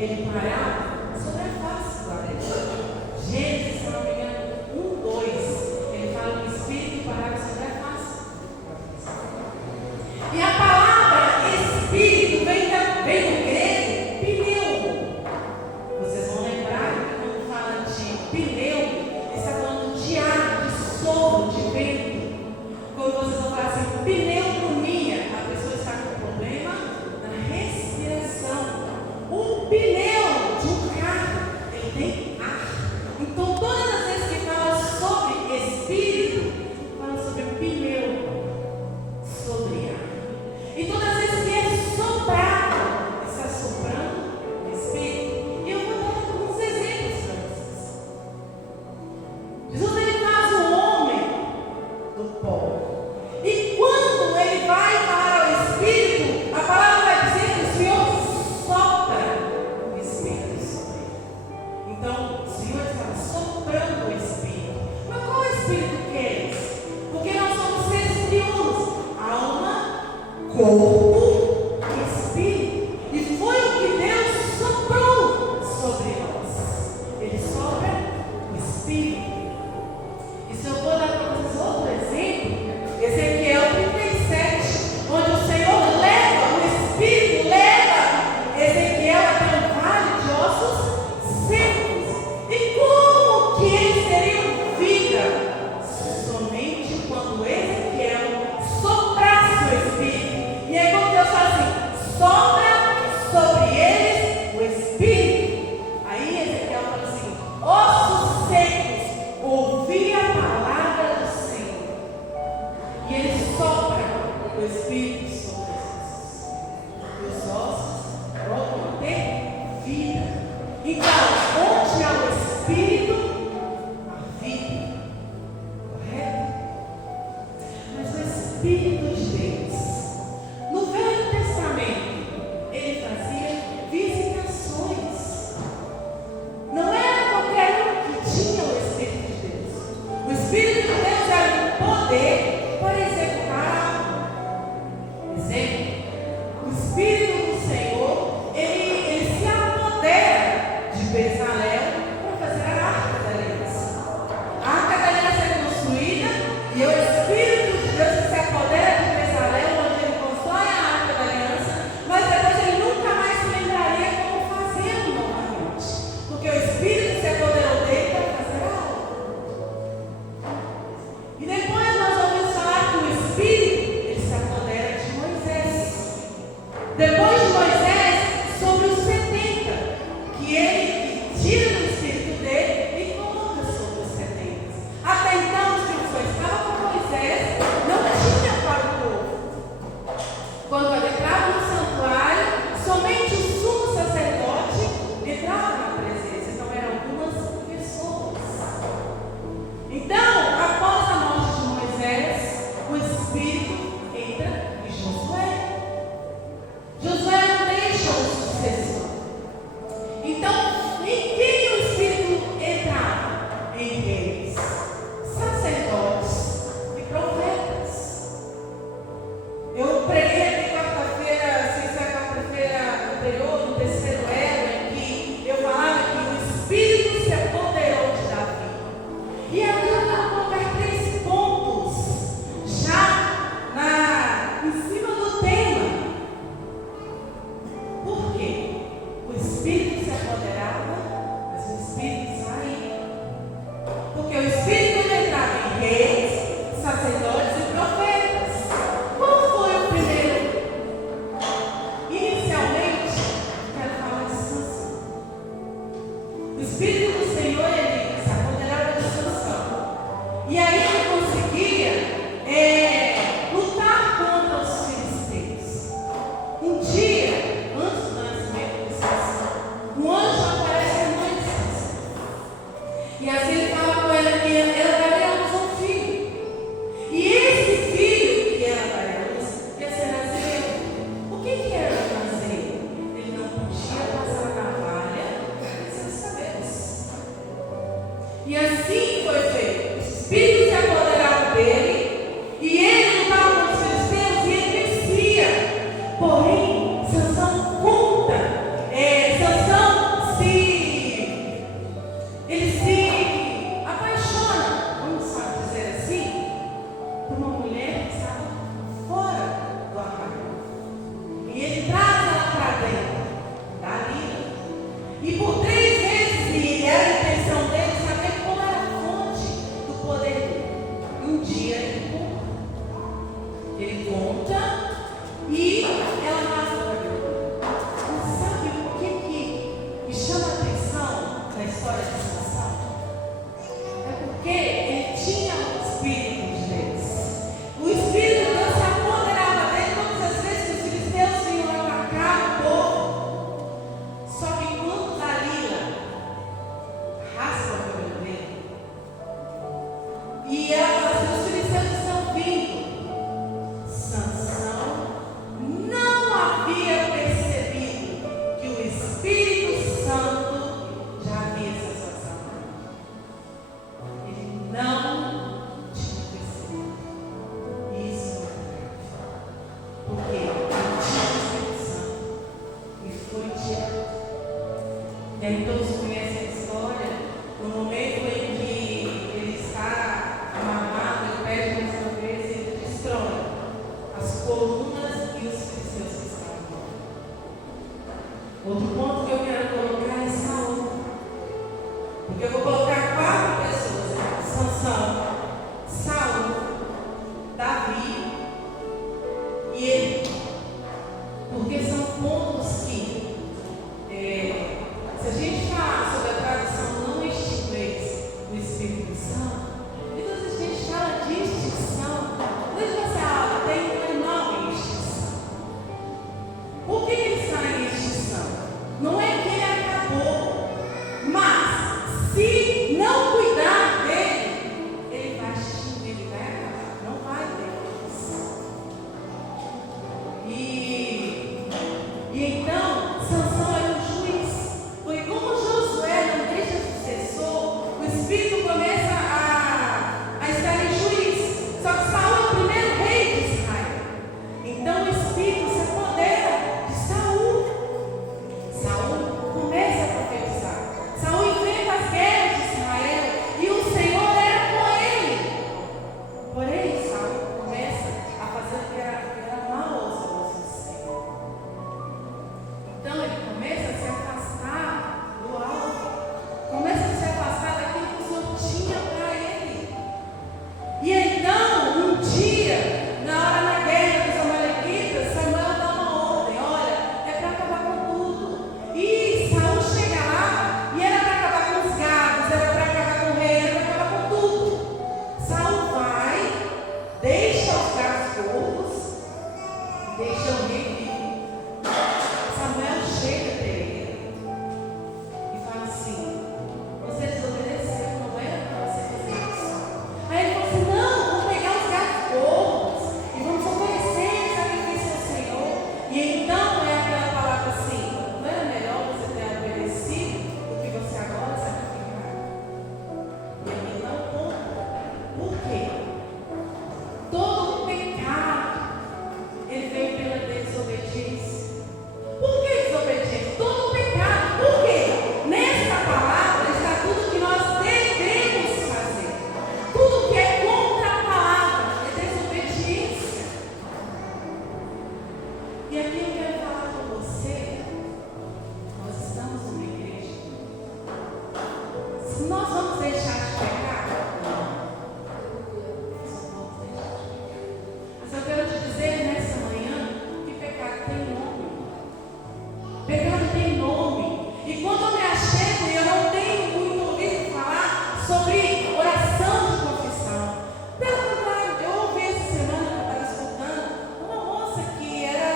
ele parava sobre a face do areia. Gênesis, se não me engano, 1:2, ele fala que o Espírito parava sobre a face. E a palavra Espírito vem do grego pneu. Vocês vão lembrar que quando fala de pneu, está falando de ar, de sopro, de vento. Quando vocês vão falar assim, pneumonia, a pessoa está com problema na respiração. Um pneu de um carro, ele tem ar. Então, todas as vezes que fala sobre Espírito, fala sobre pneu, sobre ar. E todas as vezes que é soprado, está soprando o Espírito. E eu vou dar alguns exemplos para vocês. Jesus, ele faz o homem do pó. E quando ele vai falar ao Espírito, a palavra vai dizer que o Senhor sopra o Espírito sobre ele. Então, o Senhor estava soprando o Espírito. Mas qual Espírito que é esse? Porque nós somos seres triunos: alma, corpo e Espírito. E foi o que Deus soprou sobre nós. Ele sopra o Espírito. E se eu for dar para vocês outro exemplo, Ezequiel 37, onde o Senhor leva, o Espírito leva Ezequiel até um vale de ossos secos. E como que eles teriam vida? Somente quando Ezequiel soprasse o Espírito. E aí quando Deus fala assim, sopra sobre eles o Espírito. Aí Ezequiel fala assim, ossos secos, ouvi a palavra do Senhor. E ele sopra o Espírito sobre os ossos. E os ossos voltam a ter vida. Então, onde há o Espírito, a vida. Correto? Mas o Espírito de Deus, no Velho Testamento, ele fazia visitações. Não era qualquer um que tinha o Espírito de Deus. O Espírito de Deus era um poder para executar algo. Exemplo, o Espírito do Senhor, ele se apodera de Bezalel para fazer a Arca da Aliança. A Arca da Aliança é construída e é o Espírito de Deus que se apodera de Bezalel, onde ele constrói a Arca da Aliança, mas depois ele nunca mais se lembraria como fazê-lo novamente, porque o Espírito se apoderou dele para fazer algo. E depois nós ouvimos falar que o Espírito, ele se apodera de Moisés. Depois de Moisés, sobre os 70, que ele tira do Espírito dele e coloca sobre os 70. Até então, o Espírito só estava com Moisés, não tinha para o povo. Quando adentrava no santuário, somente o sumo sacerdote entrava na presença. Então, eram algumas pessoas. Então, após a morte de Moisés, o Espírito entra em Josué. Josué não deixa o sucessor. Então, em quem o Espírito entrava? Em reis, sacerdotes e profetas. Eu preguei aqui quarta-feira, se é quarta-feira anterior, no terceiro elo, em que eu falava que o Espírito se apoderou de Davi. E aqui eu quero colocar 3 pontos já em cima do tema. Por quê? O Espírito se apoderava, mas o Espírito saía. Porque o Espírito entrava em reis, sacerdotes e profetas. Qual foi o primeiro? Inicialmente, quero falar de Sansão. O Espírito do Senhor, ele se apoderava de Sansão. E aí ele conseguia lutar contra os filisteus. Um dia, antes do nascimento de Sansão, um anjo aparece à noite de Sansão. E assim ele fala com ele que ela daria à luz um filho. E esse filho que ela daria à luz ia ser nazireu. O que era nazireu? Ele não podia passar a navalha em seus cabelos. E assim foi feito. O Espírito se apoderava dele e ele lutava contra os filisteus e ele vencia. Porém, Sansão conta, Sansão E por 3 vezes, e era a intenção dele saber qual era a fonte do poder dele. E um dia ele conta e ela nasce para ele. Você sabe o que me chama a atenção na história de Sansão? É porque ele tinha o espírito de Deus. O espírito de Deus se apoderava dele todas as vezes que os filisteus vinham atacar o povo. Só que quando Dalila raspa o cabelo dele, e ela fala assim: os filisteus estão vindo. Sansão não havia percebido que o Espírito Santo já havia se associado. Ele não tinha percebido. Isso porque ele tinha o Espírito Santo e foi tirado. E aí todos conhecem a história. No momento em que ele está amarrado, ele pede mais uma vez e ele destrói as colunas e os filisteus que estavam lá. Outro ponto que eu quero colocar é Saul. Porque eu vou colocar 4 pessoas aqui: Sansão, Saul, Davi e ele. Porque são pontos que, se a gente falar sobre a tradução não extinguês do Espírito Santo, e quando a gente fala de extinção, quando você fala, tem um animal em extinção. Por que ele está em extinção? Não é que ele acabou, mas se não cuidar dele, ele vai extinguir, ele vai acabar, não vai ter extinção. E então, Sansão era um juiz, porque como Josué não deixa sucessor, o Espírito começa a estar em juiz. Só que Saul é o primeiro rei de Israel. Então o Espírito se apodera de Saul. Saul começa a profetizar. Saul enfrenta as guerras de Israel e o Senhor era com ele. Porém, Saul começa a fazer o que era mal aos olhos do Senhor. Então ele começa a se afastar do alvo, começa a se afastar daquilo que o Senhor tinha para ele. E então, um dia, na guerra dos Amalequitas, Samuel dá uma ordem: olha, é para acabar com tudo. E Saul chega lá e era para acabar com os gados, era para acabar com o rei, era para acabar com tudo. Saul vai, deixa os gados gordos, deixa o rei vivo. Samuel chega até ele e fala assim: você desobedeceu, não era para você fazer isso. Aí ele fala assim: não, vamos pegar os gatos gordos e vamos oferecer sacrifício ao Senhor. E então é aquela palavra assim: não era melhor você ter obedecido do que você agora sacrificar? E aqui está o ponto. Por quê? Todo pecado ele veio pela desobediência. Por que desobediência? Todo pecado. Por quê? Nessa palavra está tudo que nós devemos fazer. Tudo que é contra a palavra é desobediência. E aqui eu quero falar com você. Nós estamos numa igreja. Se nós vamos deixar de pecar, não. Nós não vamos deixar de pecar. Mas eu quero te dizer nessa manhã que pecado tem nome. Pecado tem nome. E quando eu me achego e eu não tenho muito ouvido falar sobre oração de confissão. Pelo contrário, eu ouvi essa semana que eu estava escutando uma moça que era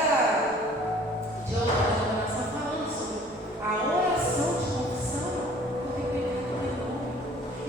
de outra denominação falando sobre a oração de confissão, porque pecado tem nome. E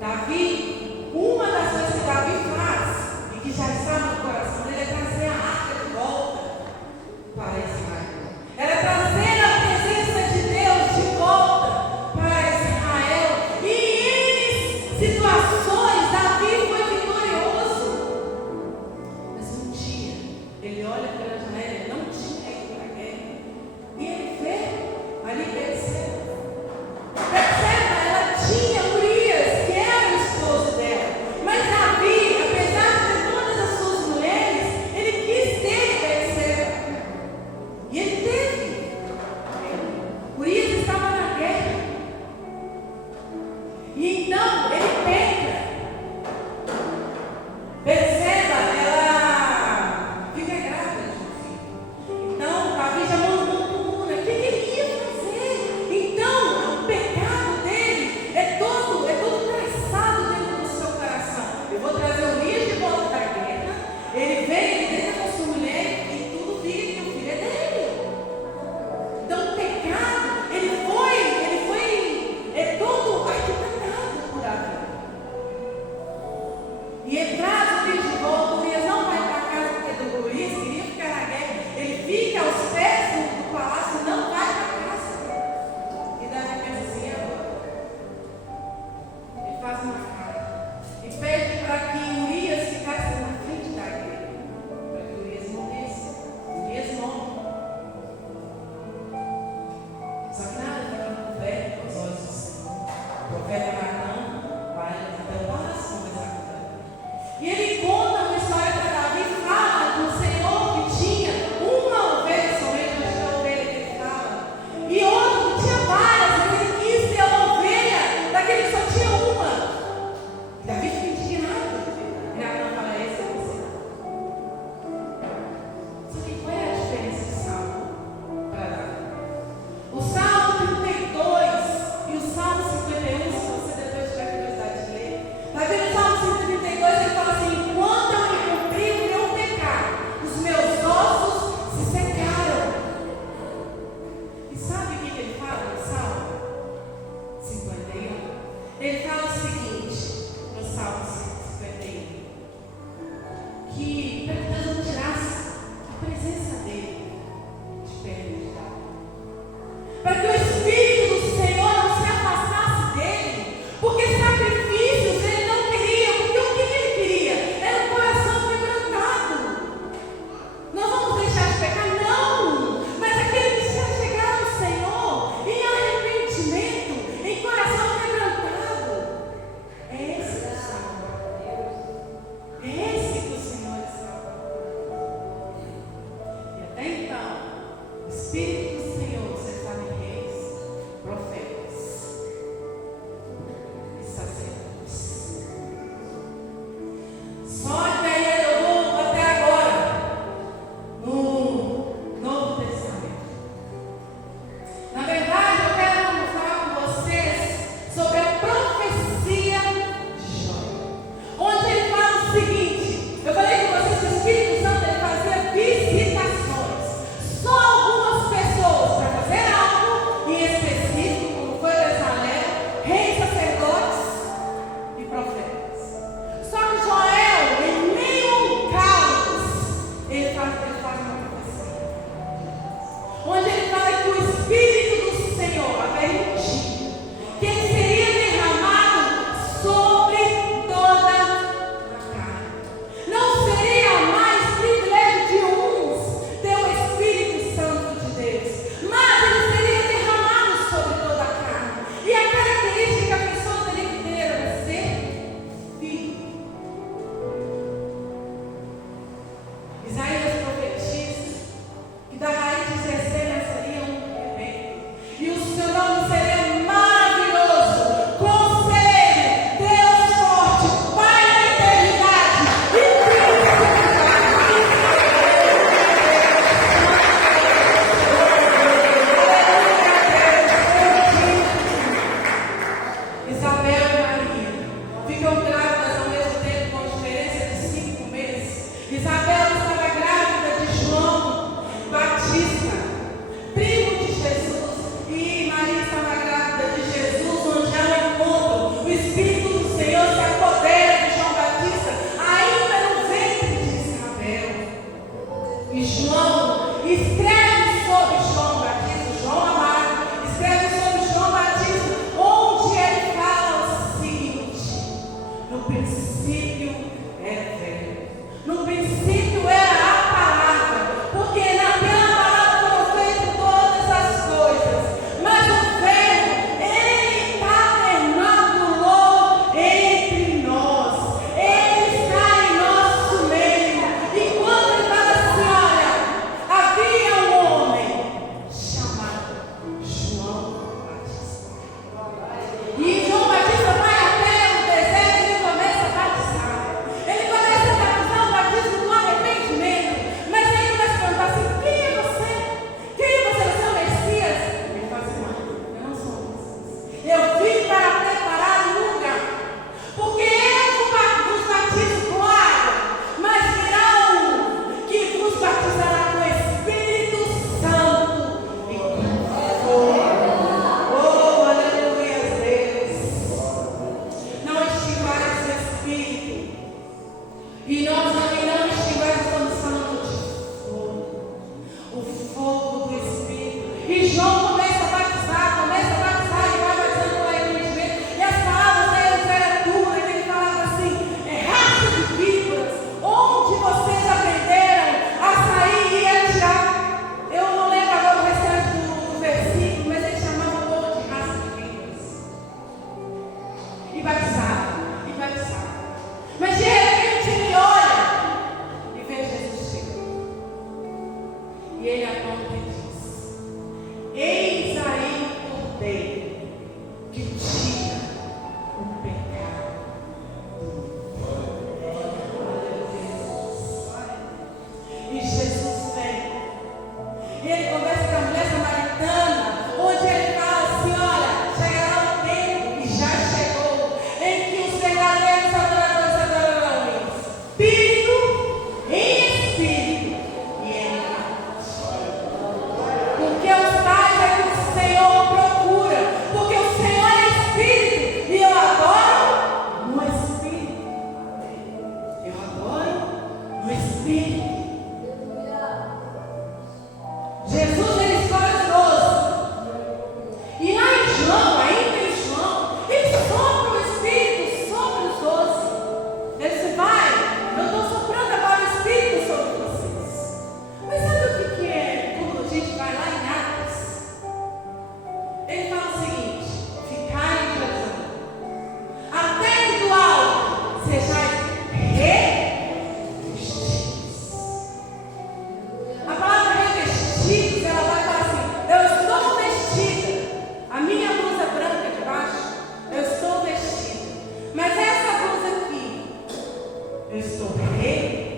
Davi, uma das coisas que Davi faz, e que já está no coração dele, é trazer a arca de volta para Israel. Era trazer a presença de Deus de volta para Israel. E em situações, Davi foi vitorioso. Mas um dia, ele olha pela janela, ele não tinha ido para a guerra. E ele vê ali Betseba. Betseba, ela tinha Urias, que era o esposo dela. Mas Davi, apesar de ter todas as suas mulheres, ele quis ter Betseba. E ele teve. Urias estava na guerra. E então ele peca. Betseba, ela fica grávida de um filho. Então Davi já murmura. O que ele ia fazer? Então o pecado dele é todo traçado dentro do seu coração. Eu vou trazer Urias de volta da guerra. Ele vem, ele deita com sua mulher e tudo vira que o filho é dele. Então o pecado, ele foi todo arquitetado por Davi. E ele traz o filho de volta. Urias não vai para casa porque do Urias queria ficar na guerra. Ele fica aos pés do palácio e não vai para casa. E Davi pensa assim, agora. Ele faz uma carta e pede para que Urias ficasse na frente da guerra, para que Urias morresse. Urias morre. Só que nada fica encoberto aos olhos do Senhor. O profeta Natan vai até o palácio conversar com Davi. E ele conta uma história para Davi, fala do Senhor que tinha uma ovelha somente, acho que é a ovelha que ele fala, e outro que tinha várias, mas ele quis ter a ovelha daquele que só tinha uma. Davi fica indignado. E Natan fala, esse é você. Só que qual é a diferença de Salmo para Davi? O Salmo 32 e o Salmo 51, se você depois tiver curiosidade de ler, vai ver no Salmo 132, ele fala assim, enquanto eu me cumpri o meu pecado, os meus ossos se secaram. E sabe o que ele fala no Salmo 51? Ele fala o seguinte, no Salmo 51, que para que Deus não tirasse a presença dele de perto de Davi. Para que o Espírito do Senhor não se afastasse dele, porque sacrifícios ele não queria, porque o que ele queria era um coração quebrantado. Não vamos deixar de pecar, não, mas aquele que se chegar ao Senhor em arrependimento, em coração quebrantado, é esse que o Senhor, é esse que o Senhor está. E até então, o Espírito do Senhor, você sabe, reis, profetas e sacerdotes. Só que aí eu vou até agora no Novo Testamento. Na verdade, eu quero falar com vocês sobre a profecia de Joel, onde ele fala o seguinte. Eu falei com vocês que o Espírito Santo ele fazia visitações. Só algumas pessoas para fazer algo em específico, como foi Bezalel, reis, sacerdotes e profetas. Só que Joel, em meio ao caos, ele faz uma profecia, onde ele fala que o Espírito do Senhor haveria um dia que ele seria derramado sobre toda a carne. Não seria mais privilégio de uns ter o Espírito Santo de Deus, mas ele seria derramado sobre toda a carne. E a característica que a pessoa teria que ter era ser filho. Isaías profetiza que da raiz de Jessé nasceria um bebê, e o seu nome seria maravilhoso, Conselheiro, Deus forte, Pai da eternidade e Príncipe da paz. Isabel e Maria ficam grávidas ao mesmo tempo, com diferença de 5 meses. Isabel estava grávida de João Batista, primo de Jesus, e Maria estava grávida de Jesus, onde ela encontra o Espírito do Senhor princípio era o verbo. No princípio era a palavra, porque pela palavra foram feitas todas as coisas. Mas o verbo, ele tabernaculou entre nós. Ele está em nosso meio. E quando ele fala assim, olha, havia um homem chamado João Batista. E João Batista vai até o deserto e começa a batizar. Ele começa a batizar o batismo do arrependimento. Mas aí ele vai se perguntar assim: quem é você? Quem é você? Você é o Messias? Ele fala assim: não, eu não sou o Messias. Eu vim para preparar um lugar. Porque eu vos batizo com água, mas virá um que vos batizará com Espírito Santo e com fogo. Oh, aleluia, Deus. Não extinguais o Espírito. E nós também não extinguais, estamos falando de fogo. O fogo do Espírito. E João começa a batizar e vai batizando com arrependimento. E as palavras deles eram duras, que ele falava assim: raça de víboras, onde vocês aprenderam a sair e a tirar? Eu não lembro agora o restante do versículo, mas ele chamava o povo de raça de víboras. E batizava. Mas de repente ele olha e vê Jesus chegando. E ele aponta e diz: eis aí o Cordeiro que tira o pecado do mundo. E Jesus vem. E ele conversa com a mulher samaritana, onde ele fala assim: olha, chegará o tempo, e já chegou, em que os verdadeiros adoradores adorarão em espírito e em verdade. Porque os tais é que o Senhor procura, porque o Senhor é espírito, e eu adoro no espírito. Eu adoro no espírito. Jesus, ele escolhe os 12. E lá em João, ainda em João, ele sopra o Espírito sobre os 12. Ele disse: vai, eu estou soprando agora o Espírito sobre vocês. Mas sabe o que é quando a gente vai lá em Atos? Ele fala o seguinte: ficai em Jerusalém, até que do alto sejais revestidos. A palavra revestidos, ela vai falar assim: eu estou vestida. A minha blusa branca de baixo, eu estou vestida. Mas essa blusa aqui, eu estou revestida.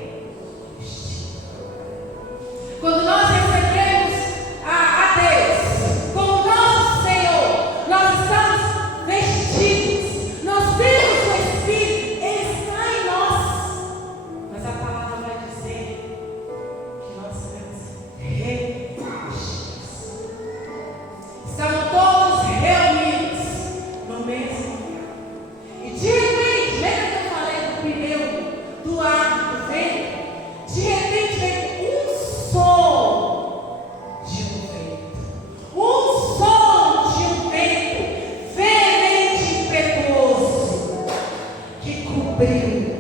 Quando nós recebemos a Deus como nosso Senhor, nós estamos vestidos. Nós temos o Espírito, Ele está em nós. Mas a palavra vai dizer que nós seremos revestidos. Estavam todos reunidos no mesmo lugar. E de repente, lembra que eu falei do pneu, do ar, do vento? De repente veio um som de um vento. Um som de um vento veemente e impetuoso que cobriu